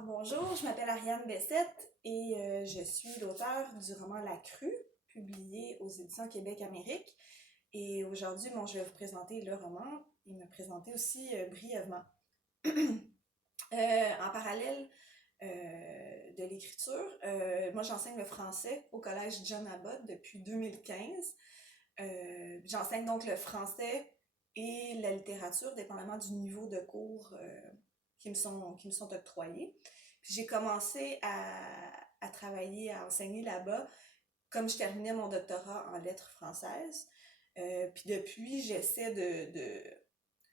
Alors bonjour, je m'appelle Ariane Bessette et je suis l'auteure du roman La Crue, publié aux éditions Québec-Amérique. Et aujourd'hui, je vais vous présenter le roman et me présenter aussi brièvement. En parallèle de l'écriture, moi j'enseigne le français au collège John Abbott depuis 2015. J'enseigne donc le français et la littérature, dépendamment du niveau de cours qui me sont octroyés. Puis j'ai commencé à travailler, à enseigner là-bas, comme je terminais mon doctorat en lettres françaises. Puis depuis, j'essaie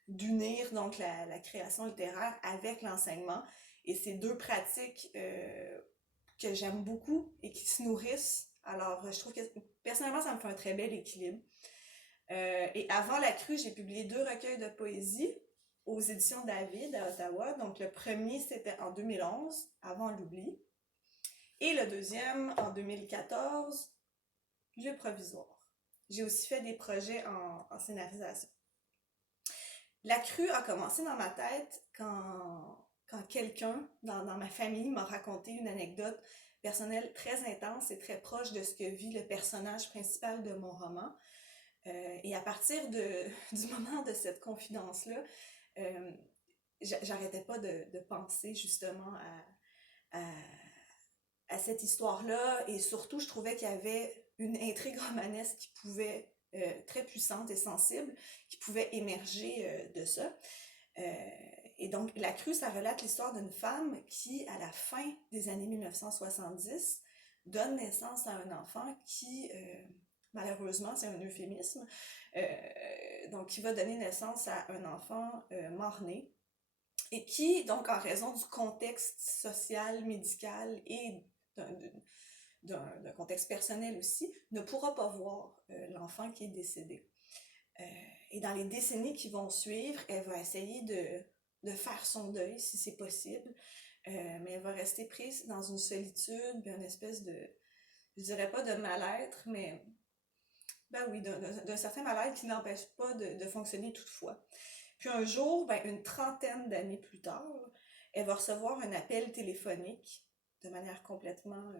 d'unir donc la création littéraire avec l'enseignement. Et c'est deux pratiques que j'aime beaucoup et qui se nourrissent. Alors, je trouve que personnellement, ça me fait un très bel équilibre. Et avant La Crue, j'ai publié 2 recueils de poésie aux éditions David à Ottawa. Donc, le premier, c'était en 2011, Avant l'oubli. Et le deuxième, en 2014, Lieu provisoire. J'ai aussi fait des projets en scénarisation. La Crue a commencé dans ma tête quand quelqu'un dans ma famille m'a raconté une anecdote personnelle très intense et très proche de ce que vit le personnage principal de mon roman. Et à partir du moment de cette confidence-là, j'arrêtais pas de penser justement à cette histoire-là, et surtout, je trouvais qu'il y avait une intrigue romanesque qui pouvait, très puissante et sensible, qui pouvait émerger de ça. Et donc, La Crue, ça relate l'histoire d'une femme qui, à la fin des années 1970, donne naissance à un enfant qui, malheureusement, c'est un euphémisme, donc qui va donner naissance à un enfant mort-né, et qui, donc en raison du contexte social, médical et d'un contexte personnel aussi, ne pourra pas voir l'enfant qui est décédé. Et dans les décennies qui vont suivre, elle va essayer de faire son deuil, si c'est possible, mais elle va rester prise dans une solitude, une espèce de, je dirais pas de mal-être, mais ben oui, d'un certain mal-être qui n'empêche pas de fonctionner toutefois. Puis un jour, une trentaine d'années plus tard, elle va recevoir un appel téléphonique de manière complètement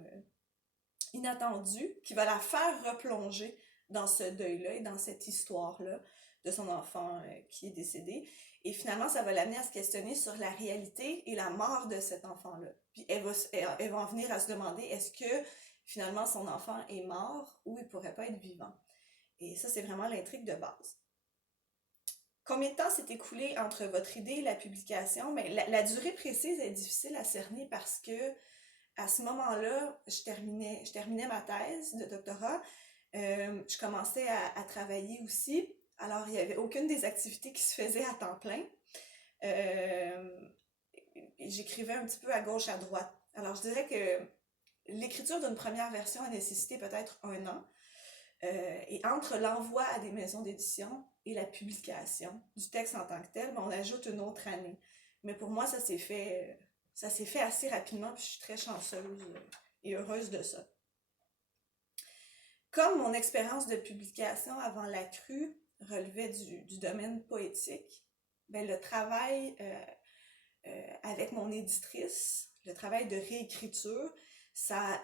inattendue, qui va la faire replonger dans ce deuil-là et dans cette histoire-là de son enfant qui est décédé. Et finalement, ça va l'amener à se questionner sur la réalité et la mort de cet enfant-là. Puis elle va en venir à se demander, est-ce que finalement son enfant est mort ou il pourrait pas être vivant? Et ça, c'est vraiment l'intrigue de base. Combien de temps s'est écoulé entre votre idée et la publication? Mais la durée précise est difficile à cerner parce que à ce moment-là, je terminais ma thèse de doctorat. Je commençais à travailler aussi. Alors, il n'y avait aucune des activités qui se faisait à temps plein. J'écrivais un petit peu à gauche, à droite. Alors, je dirais que l'écriture d'une première version a nécessité peut-être 1 an. Et entre l'envoi à des maisons d'édition et la publication du texte en tant que tel, on ajoute une autre année. Mais pour moi, ça s'est fait assez rapidement, puis je suis très chanceuse et heureuse de ça. Comme mon expérience de publication avant La Crue relevait du domaine poétique, le travail avec mon éditrice, le travail de réécriture, ça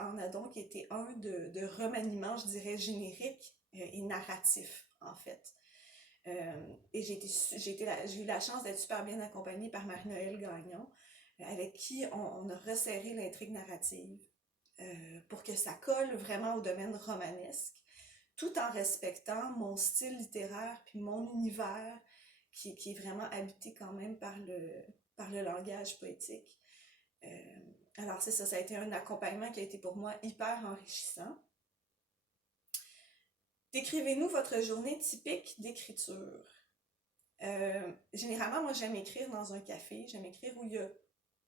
en a donc été un de remaniement, je dirais, générique et narratif, en fait. Et j'ai eu la chance d'être super bien accompagnée par Marie-Noëlle Gagnon, avec qui on a resserré l'intrigue narrative pour que ça colle vraiment au domaine romanesque, tout en respectant mon style littéraire puis mon univers qui est vraiment habité quand même par le langage poétique. Alors c'est ça, ça a été un accompagnement qui a été pour moi hyper enrichissant. Décrivez-nous votre journée typique d'écriture. Généralement, moi j'aime écrire dans un café, j'aime écrire où il y a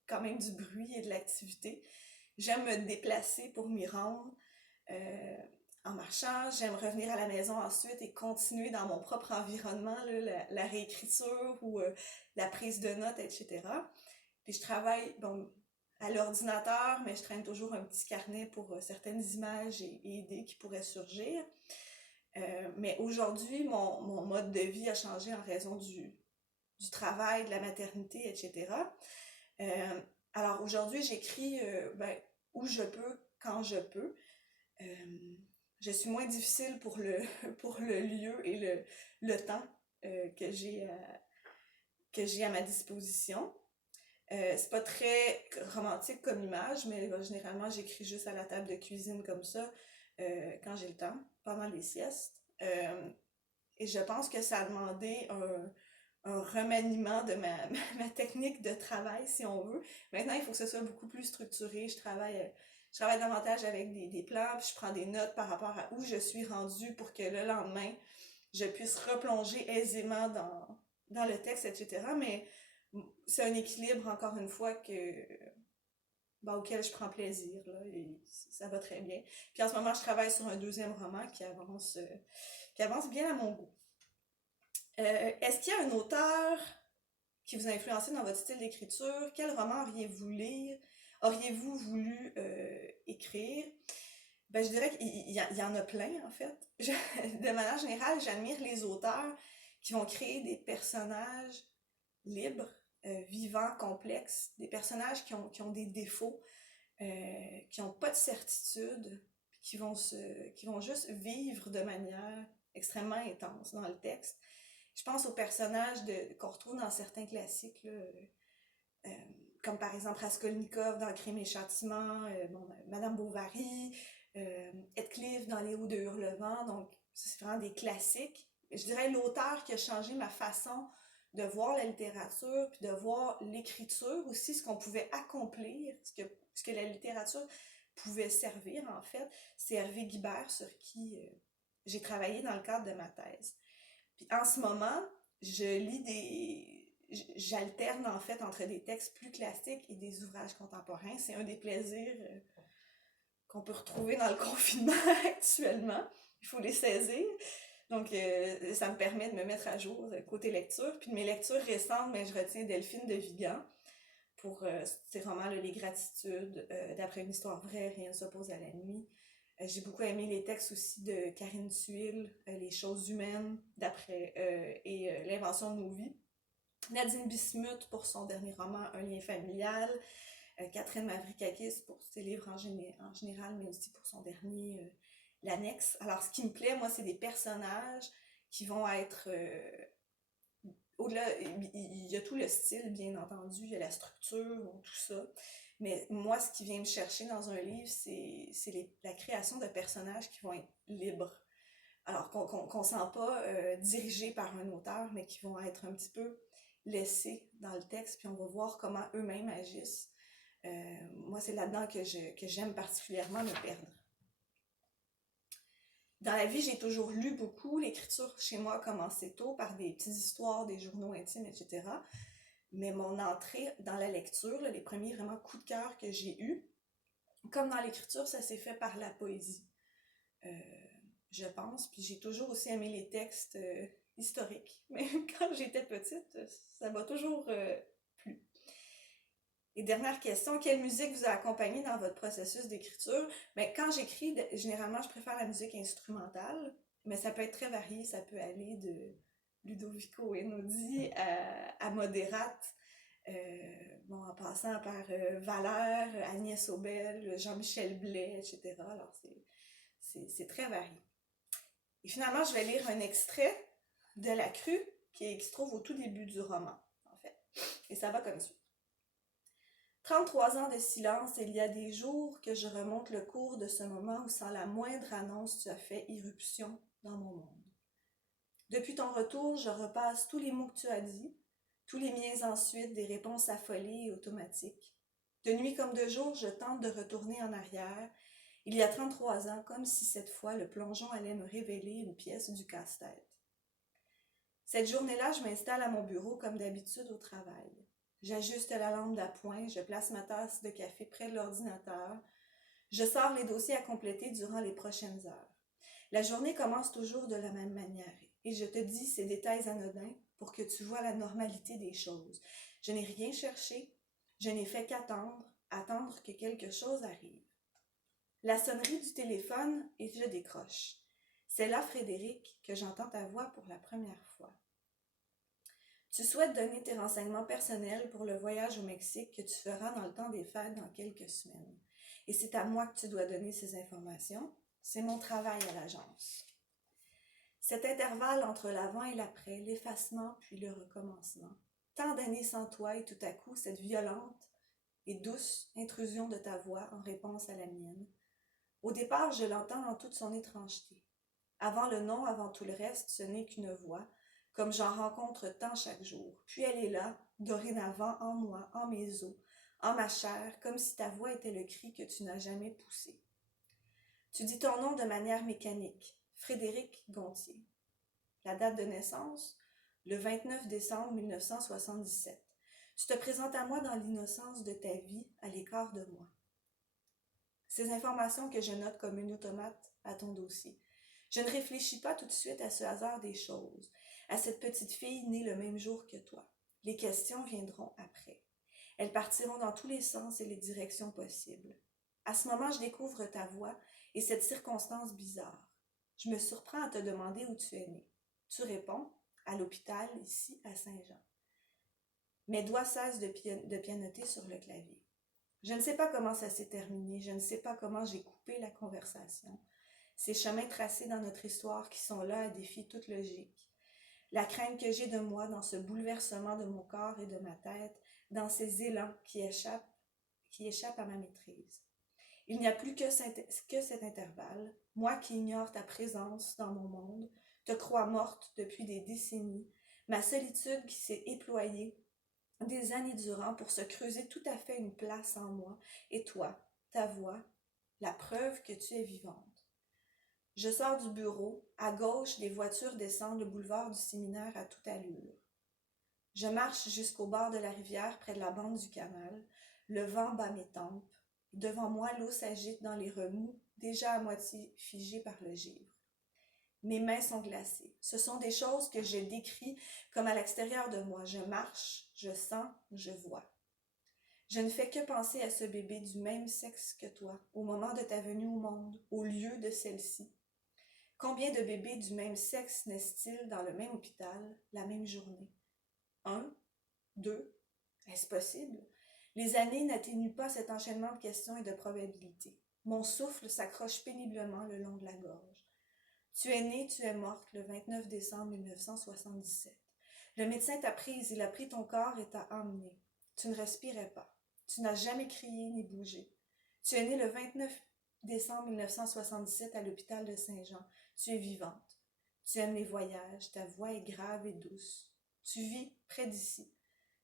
quand même du bruit et de l'activité. J'aime me déplacer pour m'y rendre en marchant. J'aime revenir à la maison ensuite et continuer dans mon propre environnement, là, la réécriture ou la prise de notes, etc. Puis je travaille à l'ordinateur, mais je traîne toujours un petit carnet pour certaines images et idées qui pourraient surgir. Mais aujourd'hui, mon mode de vie a changé en raison du travail, de la maternité, etc. Alors aujourd'hui, j'écris où je peux, quand je peux. Je suis moins difficile pour pour le lieu et le temps que j'ai à ma disposition. C'est pas très romantique comme image, mais généralement j'écris juste à la table de cuisine comme ça, quand j'ai le temps, pendant les siestes. Et je pense que ça a demandé un remaniement de ma technique de travail, si on veut. Maintenant, il faut que ce soit beaucoup plus structuré. Je travaille davantage avec des plans, puis je prends des notes par rapport à où je suis rendue pour que le lendemain, je puisse replonger aisément dans le texte, etc. Mais c'est un équilibre, encore une fois, auquel je prends plaisir, là, et ça va très bien. Puis en ce moment, je travaille sur un deuxième roman qui avance bien à mon goût. Est-ce qu'il y a un auteur qui vous a influencé dans votre style d'écriture? Quel roman auriez-vous voulu écrire? Je dirais qu'il y en a plein, en fait. De manière générale, j'admire les auteurs qui vont créer des personnages libres, vivants, complexes, des personnages qui ont des défauts, qui n'ont pas de certitude, qui vont juste vivre de manière extrêmement intense dans le texte. Je pense aux personnages qu'on retrouve dans certains classiques, là, comme par exemple Raskolnikov dans Crime et Châtiment, Madame Bovary, Heathcliff dans Les Hauts de Hurlevent. Donc, c'est vraiment des classiques. Je dirais l'auteur qui a changé ma façon de voir la littérature, puis de voir l'écriture aussi, ce qu'on pouvait accomplir, ce que la littérature pouvait servir, en fait, c'est Hervé Guibert, sur qui j'ai travaillé dans le cadre de ma thèse. Puis en ce moment, j'alterne en fait entre des textes plus classiques et des ouvrages contemporains. C'est un des plaisirs qu'on peut retrouver dans le confinement actuellement. Il faut les saisir. Donc, ça me permet de me mettre à jour côté lecture. Puis de mes lectures récentes, je retiens Delphine de Vigan pour ses romans Les Gratitudes, d'après une histoire vraie, Rien ne s'oppose à la nuit. J'ai beaucoup aimé les textes aussi de Karine Thuil, Les choses humaines, et L'invention de nos vies. Nadine Bismuth pour son dernier roman Un lien familial. Catherine Mavrikakis pour ses livres en général, mais aussi pour son dernier, L'Annexe. Alors, ce qui me plaît, moi, c'est des personnages qui vont être... au-delà, il y a tout le style, bien entendu, il y a la structure, tout ça. Mais moi, ce qui vient me chercher dans un livre, c'est la création de personnages qui vont être libres. Alors qu'on ne sent pas dirigés par un auteur, mais qui vont être un petit peu laissés dans le texte, puis on va voir comment eux-mêmes agissent. Moi, c'est là-dedans que j'aime particulièrement me perdre. Dans la vie, j'ai toujours lu beaucoup. L'écriture chez moi a commencé tôt par des petites histoires, des journaux intimes, etc. Mais mon entrée dans la lecture, les premiers vraiment coups de cœur que j'ai eus, comme dans l'écriture, ça s'est fait par la poésie, je pense. Puis j'ai toujours aussi aimé les textes historiques. Mais quand j'étais petite, ça m'a toujours plu. Et dernière question, quelle musique vous a accompagné dans votre processus d'écriture? Quand j'écris, généralement, je préfère la musique instrumentale, mais ça peut être très varié. Ça peut aller de Ludovico Einaudi à Modérate, en passant par Valère, Agnès Obel, Jean-Michel Blais, etc. Alors, c'est très varié. Et finalement, je vais lire un extrait de La Crue qui se trouve au tout début du roman, en fait. Et ça va comme suit. 33 ans de silence, il y a des jours que je remonte le cours de ce moment où sans la moindre annonce tu as fait irruption dans mon monde. Depuis ton retour, je repasse tous les mots que tu as dit, tous les miens ensuite, des réponses affolées et automatiques. De nuit comme de jour, je tente de retourner en arrière. Il y a 33 ans, comme si cette fois le plongeon allait me révéler une pièce du casse-tête. Cette journée-là, je m'installe à mon bureau comme d'habitude au travail. J'ajuste la lampe d'appoint, je place ma tasse de café près de l'ordinateur. Je sors les dossiers à compléter durant les prochaines heures. La journée commence toujours de la même manière. Et je te dis ces détails anodins pour que tu vois la normalité des choses. Je n'ai rien cherché, je n'ai fait qu'attendre, attendre que quelque chose arrive. La sonnerie du téléphone et je décroche. C'est là, Frédéric, que j'entends ta voix pour la première fois. Tu souhaites donner tes renseignements personnels pour le voyage au Mexique que tu feras dans le temps des fêtes dans quelques semaines. Et c'est à moi que tu dois donner ces informations. C'est mon travail à l'agence. Cet intervalle entre l'avant et l'après, l'effacement puis le recommencement. Tant d'années sans toi et tout à coup cette violente et douce intrusion de ta voix en réponse à la mienne. Au départ, je l'entends dans toute son étrangeté. Avant le nom, avant tout le reste, ce n'est qu'une voix, comme j'en rencontre tant chaque jour. Puis elle est là, dorénavant en moi, en mes os, en ma chair, comme si ta voix était le cri que tu n'as jamais poussé. Tu dis ton nom de manière mécanique, Frédéric Gontier. La date de naissance, le 29 décembre 1977. Tu te présentes à moi dans l'innocence de ta vie, à l'écart de moi. Ces informations que je note comme une automate à ton dossier. Je ne réfléchis pas tout de suite à ce hasard des choses, à cette petite fille née le même jour que toi. Les questions viendront après. Elles partiront dans tous les sens et les directions possibles. À ce moment, je découvre ta voix et cette circonstance bizarre. Je me surprends à te demander où tu es née. Tu réponds, à l'hôpital, ici, à Saint-Jean. Mes doigts cessent de pianoter sur le clavier. Je ne sais pas comment ça s'est terminé, je ne sais pas comment j'ai coupé la conversation. Ces chemins tracés dans notre histoire qui sont là à défier toute logique. La crainte que j'ai de moi dans ce bouleversement de mon corps et de ma tête, dans ces élans qui échappent à ma maîtrise. Il n'y a plus que cet intervalle, moi qui ignore ta présence dans mon monde, te crois morte depuis des décennies, ma solitude qui s'est éployée des années durant pour se creuser tout à fait une place en moi, et toi, ta voix, la preuve que tu es vivante. Je sors du bureau, à gauche, des voitures descendent le boulevard du Séminaire à toute allure. Je marche jusqu'au bord de la rivière près de la bande du canal, le vent bat mes tempes, devant moi l'eau s'agite dans les remous, déjà à moitié figés par le givre. Mes mains sont glacées. Ce sont des choses que je décris comme à l'extérieur de moi. Je marche, je sens, je vois. Je ne fais que penser à ce bébé du même sexe que toi, au moment de ta venue au monde, au lieu de celle-ci. Combien de bébés du même sexe naissent-ils dans le même hôpital, la même journée? 1, 2, est-ce possible? Les années n'atténuent pas cet enchaînement de questions et de probabilités. Mon souffle s'accroche péniblement le long de la gorge. Tu es née, tu es morte le 29 décembre 1977. Le médecin t'a prise, il a pris ton corps et t'a emmené. Tu ne respirais pas. Tu n'as jamais crié ni bougé. Tu es née le 29 décembre 1977 à l'hôpital de Saint-Jean. Tu es vivante. Tu aimes les voyages, ta voix est grave et douce. Tu vis près d'ici.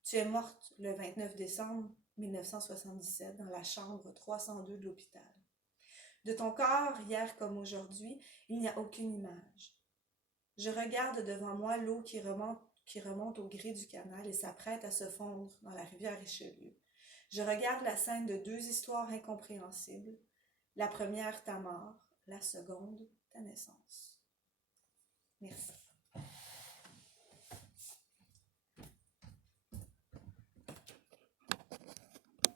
Tu es morte le 29 décembre 1977 dans la chambre 302 de l'hôpital. De ton corps, hier comme aujourd'hui, il n'y a aucune image. Je regarde devant moi l'eau qui remonte au gré du canal et s'apprête à se fondre dans la rivière Richelieu. Je regarde la scène de deux histoires incompréhensibles. La première, ta mort, la seconde, ta naissance. Merci.